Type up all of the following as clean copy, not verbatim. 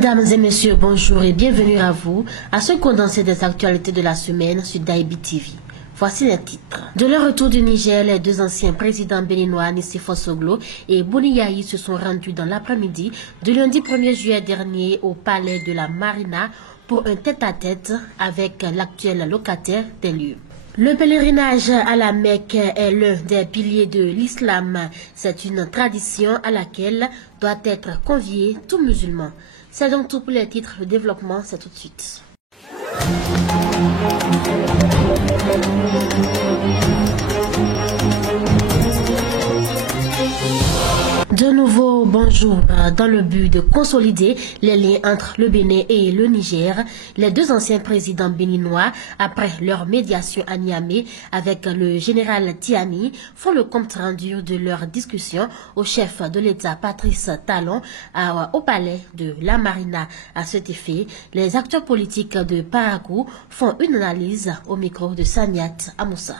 Mesdames et messieurs, bonjour et bienvenue à vous à ce condensé des actualités de la semaine sur Daibi TV. Voici les titres. De leur retour du Niger, les deux anciens présidents béninois Nicéphore Soglo et Boni Yayi se sont rendus dans l'après-midi du lundi 1er juillet dernier au palais de la Marina pour un tête-à-tête avec l'actuel locataire des lieux. Le pèlerinage à la Mecque est l'un des piliers de l'islam. C'est une tradition à laquelle doit être convié tout musulman. C'est donc tout pour les titres. Le développement, c'est tout de suite. De nouveau, bonjour. Dans le but de consolider les liens entre le Bénin et le Niger, les deux anciens présidents béninois, après leur médiation à Niamey avec le général Tiani, font le compte rendu de leur discussion au chef de l'État Patrice Talon au palais de la Marina. À cet effet, les acteurs politiques de Parakou font une analyse au micro de Saniat Amoussa.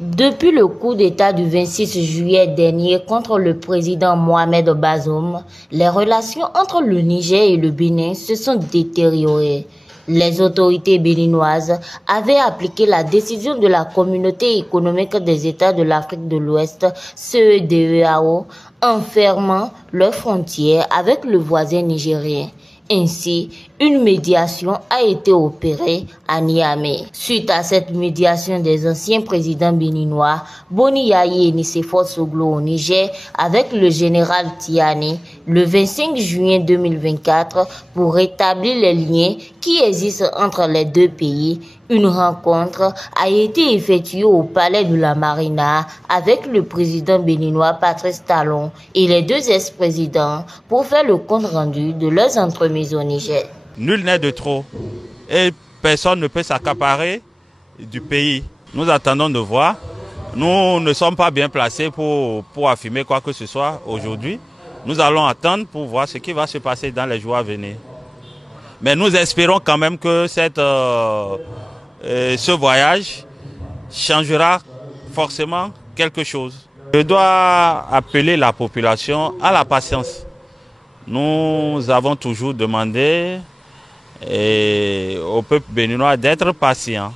Depuis le coup d'État du 26 juillet dernier contre le président Mohamed Bazoum, les relations entre le Niger et le Bénin se sont détériorées. Les autorités béninoises avaient appliqué la décision de la Communauté économique des États de l'Afrique de l'Ouest, CEDEAO, en fermant leurs frontières avec le voisin nigérien. Ainsi, une médiation a été opérée à Niamey. Suite à cette médiation des anciens présidents béninois, Boni Yayi et Nicéphore Soglo au Niger avec le général Tiani le 25 juin 2024 pour rétablir les liens qui existent entre les deux pays. Une rencontre a été effectuée au palais de la Marina avec le président béninois Patrice Talon et les deux ex-présidents pour faire le compte rendu de leurs entremises au Niger. Nul n'est de trop et personne ne peut s'accaparer du pays. Nous attendons de voir. Nous ne sommes pas bien placés pour affirmer quoi que ce soit aujourd'hui. Nous allons attendre pour voir ce qui va se passer dans les jours à venir. Mais nous espérons quand même que ce voyage changera forcément quelque chose. Je dois appeler la population à la patience. Nous avons toujours demandé au peuple béninois d'être patient.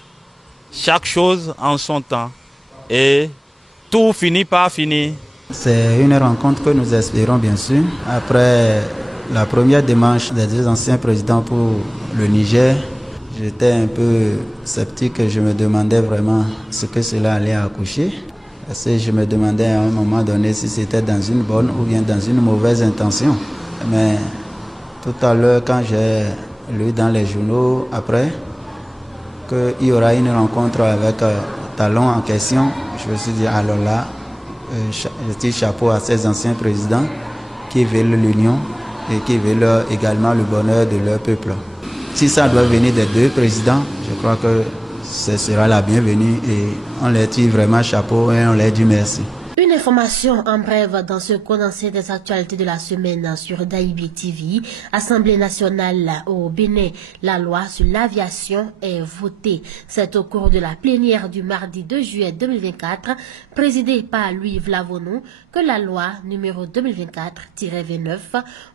Chaque chose en son temps et tout finit par finir. C'est une rencontre que nous espérons bien sûr. Après la première démarche des deux anciens présidents pour le Niger, j'étais un peu sceptique et je me demandais vraiment ce que cela allait accoucher. Parce que je me demandais à un moment donné si c'était dans une bonne ou bien dans une mauvaise intention. Mais tout à l'heure, quand j'ai lu dans les journaux après qu'il y aura une rencontre avec Talon en question, je me suis dit alors là, je tire chapeau à ces anciens présidents qui veulent l'union et qui veulent également le bonheur de leur peuple. Si ça doit venir des deux présidents, je crois que ce sera la bienvenue et on leur tire vraiment chapeau et on leur dit merci. Une information en bref dans ce condensé des actualités de la semaine sur Daibi TV. Assemblée nationale au Bénin, la loi sur l'aviation est votée. C'est au cours de la plénière du mardi 2 juillet 2024, présidée par Louis Vlavonou, que la loi numéro 2024-29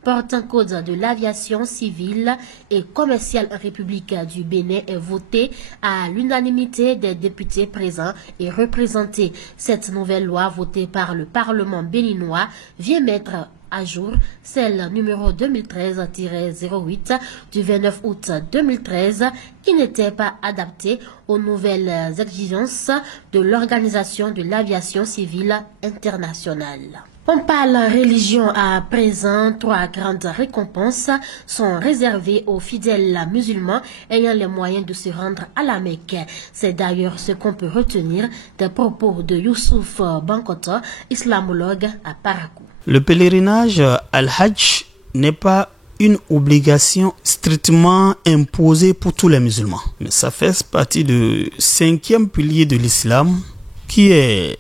portant code de l'aviation civile et commerciale en République du Bénin est votée à l'unanimité des députés présents et représentés. Cette nouvelle loi votée par le Parlement béninois vient mettre à jour celle numéro 2013-08 du 29 août 2013 qui n'était pas adaptée aux nouvelles exigences de l'Organisation de l'aviation civile internationale. On parle religion à présent. 3 grandes récompenses sont réservées aux fidèles musulmans ayant les moyens de se rendre à la Mecque. C'est d'ailleurs ce qu'on peut retenir des propos de Youssouf Bankoto, islamologue à Parakou. Le pèlerinage al-Hajj n'est pas une obligation strictement imposée pour tous les musulmans. Mais ça fait partie du 5e pilier de l'islam qui est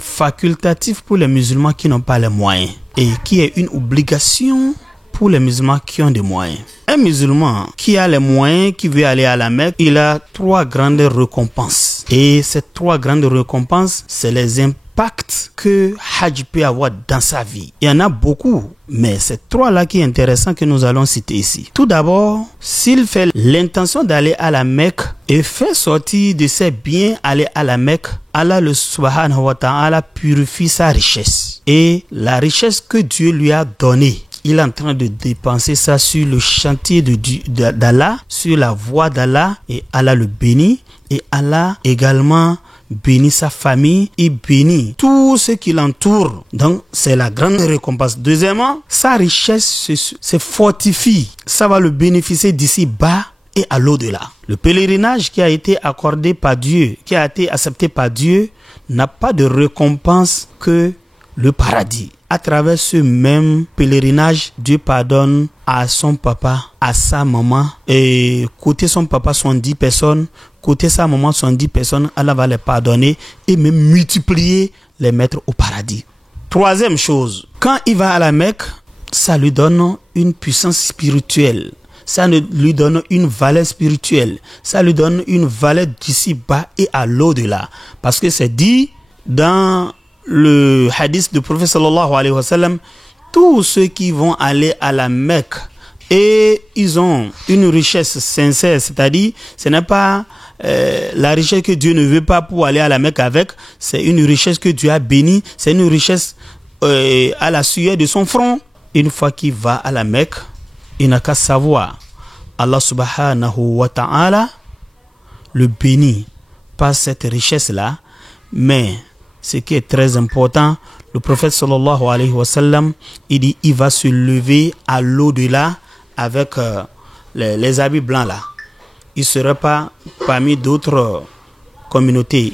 facultatif pour les musulmans qui n'ont pas les moyens et qui est une obligation pour les musulmans qui ont des moyens. Un musulman qui a les moyens, qui veut aller à la Mecque, il a 3 grandes récompenses. Et ces 3 grandes récompenses, c'est les impacts que Hajj peut avoir dans sa vie. Il y en a beaucoup, mais c'est 3 qui est intéressant que nous allons citer ici. Tout d'abord, s'il fait l'intention d'aller à la Mecque et fait sortir de ses biens aller à la Mecque, Allah le subhanahu wa ta'ala purifie sa richesse. Et la richesse que Dieu lui a donnée, il est en train de dépenser ça sur le chantier d'Allah, sur la voie d'Allah, et Allah le bénit. Et Allah également bénit sa famille et bénit tout ce qui l'entoure. Donc, c'est la grande récompense. Deuxièmement, sa richesse se fortifie. Ça va le bénéficier d'ici bas et à l'au-delà. Le pèlerinage qui a été accordé par Dieu, qui a été accepté par Dieu, n'a pas de récompense que le paradis. À travers ce même pèlerinage, Dieu pardonne à son papa, à sa maman. Et côté son papa, 70 personnes. Côté sa maman, 70 personnes. Allah va les pardonner et même multiplier, les mettre au paradis. Troisième chose, quand il va à la Mecque, ça lui donne une puissance spirituelle. Ça lui donne une valeur spirituelle. Ça lui donne une valeur d'ici bas et à l'au-delà. Parce que c'est dit dans le hadith du prophète sallallahu alayhi wa sallam, tous ceux qui vont aller à la Mecque et ils ont une richesse sincère, c'est-à-dire ce n'est pas la richesse que Dieu ne veut pas pour aller à la Mecque avec, c'est une richesse que Dieu a bénie, c'est une richesse à la sueur de son front. Une fois qu'il va à la Mecque, il n'a qu'à savoir, Allah subhanahu wa ta'ala le bénit par cette richesse-là, mais ce qui est très important, le prophète sallallahu alayhi wa sallam, il dit, il va se lever à l'au-delà avec les habits blancs là. Il ne sera pas parmi d'autres communautés.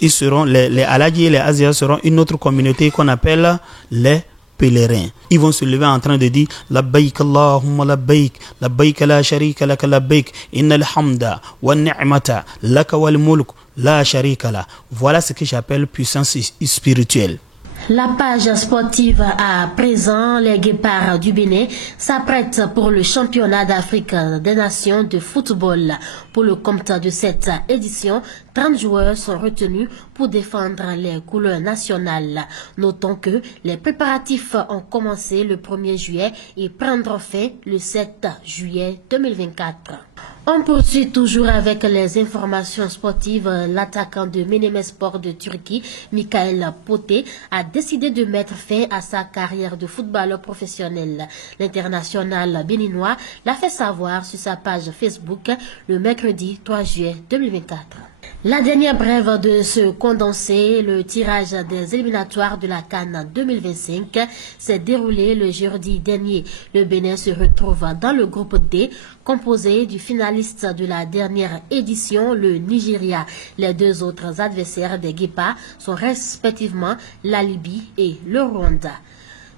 Ils seront les Aladji et les Asias seront une autre communauté qu'on appelle les pèlerins. Ils vont se lever en train de dire labbaik Allahumma labbaik, labbaik la sharika lak labbaik, innal hamda wa ni'mata laka wal mulk la sharika la. Voilà ce que j'appelle puissance spirituelle. La page sportive à présent, les Guépards du Bénin s'apprêtent pour le championnat d'Afrique des Nations de football. Pour le compte de cette édition, 30 joueurs sont retenus pour défendre les couleurs nationales. Notons que les préparatifs ont commencé le 1er juillet et prendront fin le 7 juillet 2024. On poursuit toujours avec les informations sportives. L'attaquant de Menemen Sport de Turquie, Michael Poté, a décidé de mettre fin à sa carrière de footballeur professionnel. L'international béninois l'a fait savoir sur sa page Facebook le mercredi 3 juillet 2024. La dernière brève de ce condensé, le tirage des éliminatoires de la CAN 2025 s'est déroulé le jeudi dernier. Le Bénin se retrouve dans le groupe D, composé du finaliste de la dernière édition, le Nigeria. Les deux autres adversaires des Guépards sont respectivement la Libye et le Rwanda.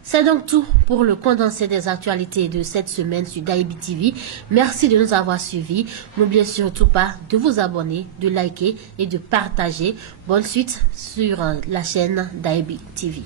C'est donc tout pour le condensé des actualités de cette semaine sur Daibi TV. Merci de nous avoir suivis. N'oubliez surtout pas de vous abonner, de liker et de partager. Bonne suite sur la chaîne Daibi TV.